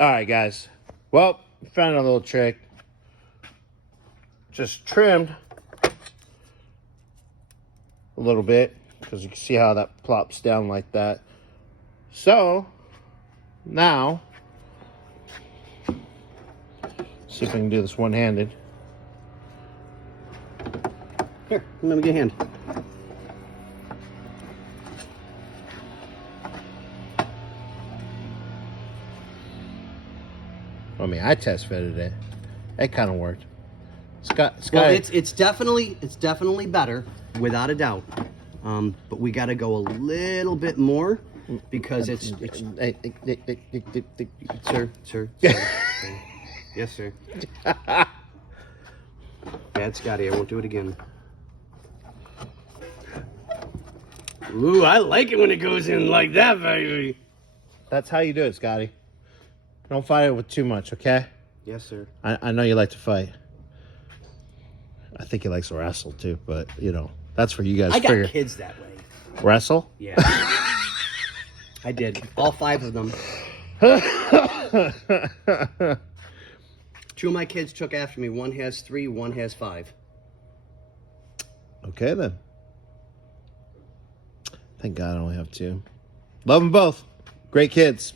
All right, guys. Well, found a little trick. Just trimmed a little bit because you can see how that plops down like that. So now, see if I can do this one-handed. Here, let me get a hand. I mean, I test fitted it. It kind of worked. Well, it's definitely better, without a doubt. But we got to go a little bit more because it's sir. Yes, sir. Bad Scotty, I won't do it again. Ooh, I like it when it goes in like that, baby. That's how you do it, Scotty. Don't fight it with too much, okay? Yes, sir. I know you like to fight. I think he likes to wrestle too, but you know, that's for you guys. I got kids that way. Wrestle? Yeah. I did. All 5 of them. 2 of my kids took after me. One has 3, one has 5. Okay, then. Thank God I only have 2. Love them both. Great kids.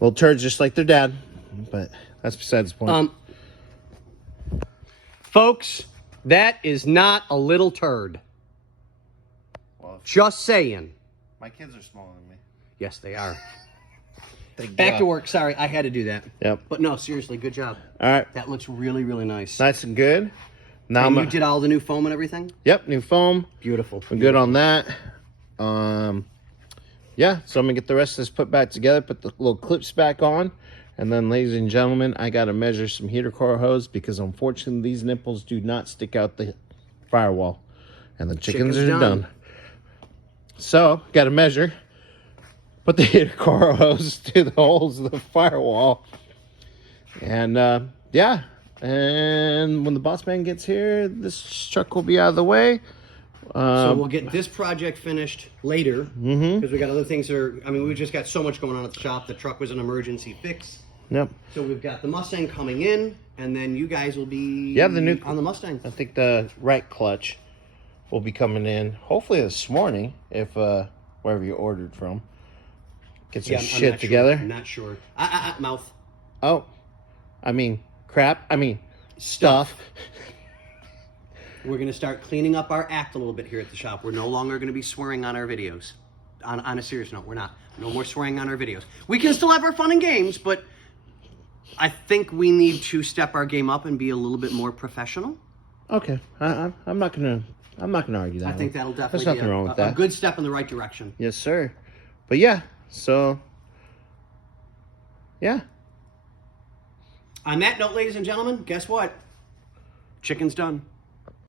Little turds just like their dad. But that's besides the point. Folks, that is not a little turd. Well, just saying. My kids are smaller than me. Yes, they are. Back to work. Sorry, I had to do that. Yep. But no, seriously, good job. All right. That looks really, really nice. Nice and good. Now and you did all the new foam and everything? Yep, new foam. Beautiful. We're good on that. Yeah, so I'm going to get the rest of this put back together, put the little clips back on. And then, ladies and gentlemen, I got to measure some heater core hose because, unfortunately, these nipples do not stick out the firewall. And the chickens are done. So, got to measure. Put the heater core hose to the holes of the firewall. And, yeah. And when the boss man gets here, this truck will be out of the way. So we'll get this project finished later because we got other things that are, I mean, we just got so much going on at the shop. The truck was an emergency fix. Yep. So we've got the Mustang coming in, and then you guys will be the new on the Mustang. I think the right clutch will be coming in hopefully this morning if wherever you ordered from. Get some shit together. I'm not sure. Mouth. Oh, I mean crap. I mean stuff. We're going to start cleaning up our act a little bit here at the shop. We're no longer going to be swearing on our videos. On a serious note, we're not. No more swearing on our videos. We can still have our fun and games, but I think we need to step our game up and be a little bit more professional. Okay, I'm not gonna argue that. I think that'll definitely There's nothing wrong with that. A good step in the right direction. Yes, sir. But yeah, so yeah. On that note, ladies and gentlemen, guess what? Chicken's done.